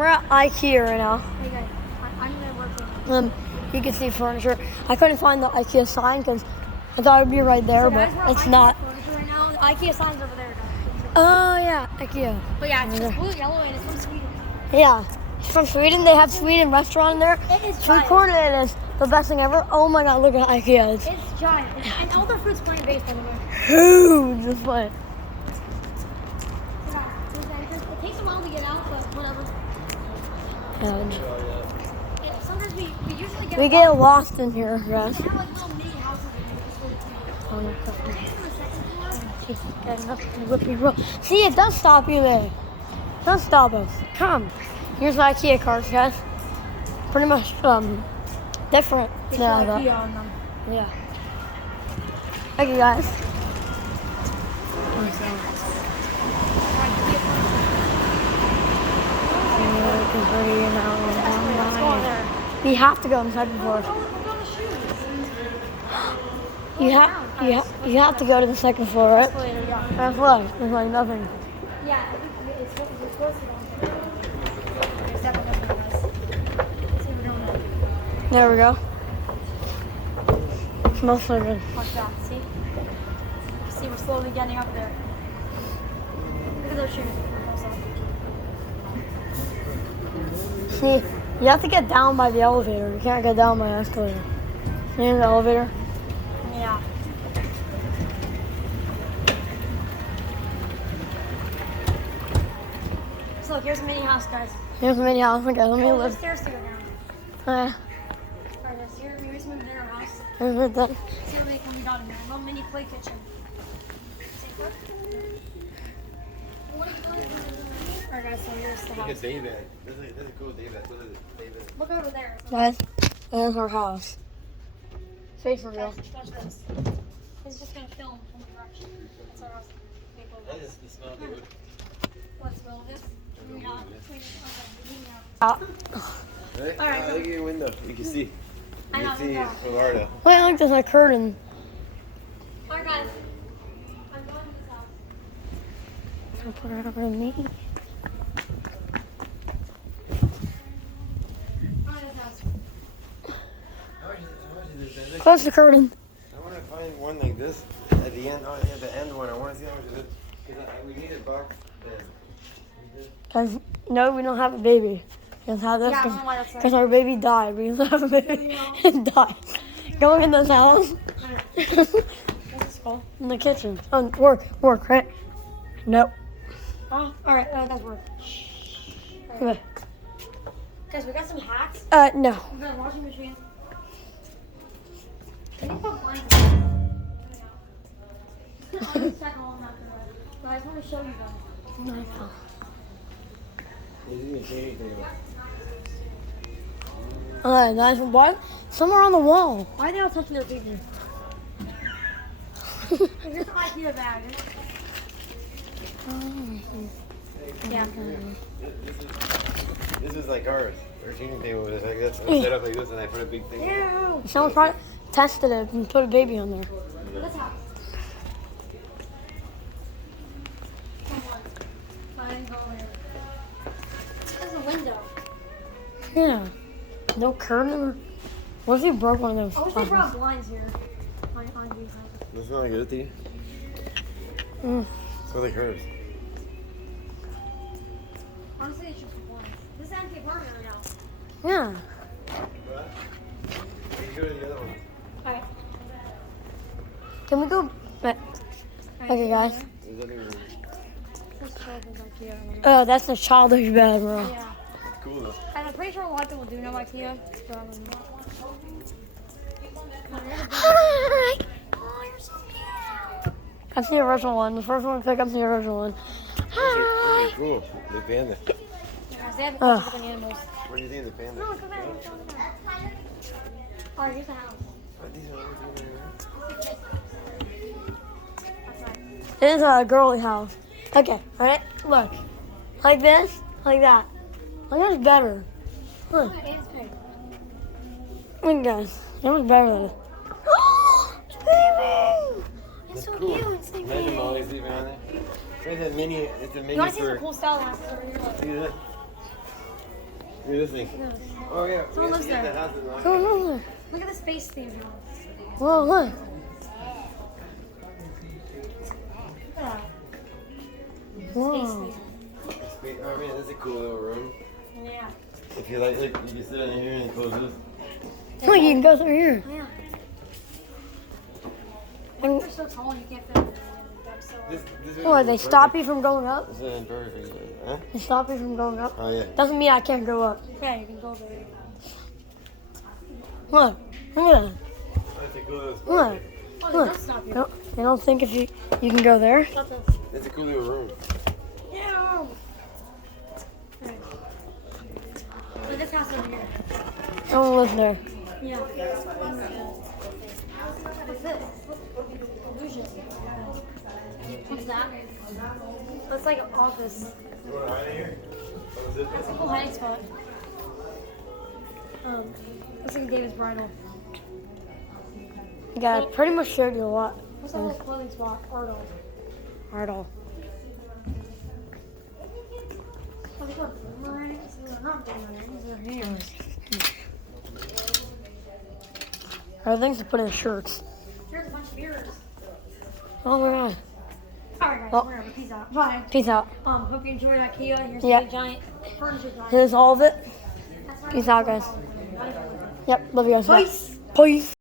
We're at Ikea right now. Hey guys, I'm working. You can see furniture. I couldn't find the Ikea sign because I thought it would be right there, So but guys, we're it's Ikea not. furniture right now. The Ikea sign's over there. Oh yeah, Ikea. But yeah, it's just blue, yellow, and it's from Sweden. Yeah, it's from Sweden. They have Sweden restaurant in there. It is Food giant. court. It is the best thing ever. Oh my god, look at Ikea. It's It's giant. And all the fruit's plant based on the way. huge. This place. It takes a while to get out, but whatever. Huge. Yeah, sometimes we usually get We get lost in here, guys. They have like little mini houses in here. It's really cute. See, it does stop you there. It does stop us. Come. Here's my IKEA cards, guys. Pretty much different. They than I put thought. IKEA on them. Yeah. Thank you, guys. Let's go on there. We have to go on the second floor. We're going to shoes. You have to go to the second floor, right? Later, yeah. That's what. There's like nothing. Yeah, it's supposed to go on there. There's definitely nothing, guys. Let's see if we're doing that. There we go. Smells so good. Watch that, see? See, we're slowly getting up there. Look at those shoes. See, you have to get down by the elevator. You can't get down by the escalator. See the elevator? Yeah. So look, here's a mini house, guys. Here's the mini house. Okay, let me Oh, live. there's stairs to go down. Uh, Alright, guys, here, we just moved in our house. here's the thing. See how many come we got in here. A little mini play kitchen. See, look. What are you doing? Alright, guys, so here's the house. David. There's a cool David. David. Look over there. Guys, there's our house. Face reveal. Watch this. It's just gonna film from the direction. That's our house. That is the smell good. Let's roll this. We got Out. Right? Alright, Look at your window. You can see. You I know, can see yeah. Florida. Wait, look, there's a curtain. Alright, guys. I'm going to this house. I'll put it over me. Close the curtain. I want to find one like this at the end. Oh, at the end one. I want to see how much it is. Because we need a box then. Because, no, we don't have a baby. We just have this Yeah, I don't know why that's because our baby died. We just have a baby and died. Going in this house. In the kitchen. Work, right? Nope. Oh, alright, that's work. Okay. Guys, we got some hats. No. We got a washing machine. We need to put blinds in there. I'll just check all of them after that. But I just want to show you them. Alright, guys, what? Somewhere on the wall. Why are they all touching their feet? Here's the IKEA bag. Yeah. This is like ours. Our changing table is like this. I set up like this and I put a big thing. Ew. Someone probably tested it and put a baby on there. Let's have. Fine, go there. There's a window. Yeah. No curtain. What if you broke one of I wish those? they brought blinds here. On these houses. Doesn't smell like good to you? Mm. It smells like hers. Honestly, it's just blinds. This is empty apartment right now. Yeah. You can go to the other one. Alright. Can we go back? Okay, guys. There's other room. This is IKEA. Oh, that's a childish bed, bro. Yeah. It's cool though. And I'm pretty sure a lot of people do know IKEA. Hi. Oh, you're so cute. That's the original one. The first one pick up the original one. Hi. Really cool. The panda. Guys, they have a bunch of different animals. What do you think of the panda? No, go back. Go back. Alright, here's the house. What, these are all It is a girly house. Okay, alright? Look. Like this, like that. Like that's better. Look. Oh, it's big. Look, guys. That was better than this. Baby! It's so cool. cute. It's like Imagine Molly sleeping on there. It's a mini You want to see for. some cool style houses over here? Look. Look at that. Look at this thing. Oh yeah. Someone we lives have to there. get the house in Los Come on, Angeles. look. Look at the space theme. Whoa, look. Look at that. Space Whoa. theme. Oh man, that's a cool little room. Yeah. If you like, look, you can sit in here and close this. Look, you can go through here. Yeah. And You're so tall you can't fit in the deck, so. This what, they stop you from going up? This is perfect. Huh? They stop you from going up? Oh yeah. Doesn't mean I can't go up. Yeah, you can go there. Look, look at that. That's a cool little spot. Look. Oh, they Look. don't stop you. They don't think if you can go there? Stop this. That's a cool little room. Yeah. Right. Look at this house over here. I don't live there. Yeah. What's this? Illusion. What's that? That's like an office. You want to hide in here? Oh, is it? It's a cool hiding spot. Looks like David's bridal. Yeah, I pretty much showed you a lot. What's that little clothing spot? Arnold. Hardall. Oh, they got boomerangs. They're not boomerangs. They're hammers. Or things to put in shirts. There's a bunch of mirrors. Oh my god. Alright guys, Well- whatever. Peace out. Bye. Peace out. Hope you enjoyed Ikea. Here's Yeah. the giant furniture giant. Here's all of it. That's why Peace out, guys. Bye. Yep, love you guys. Peace. Peace.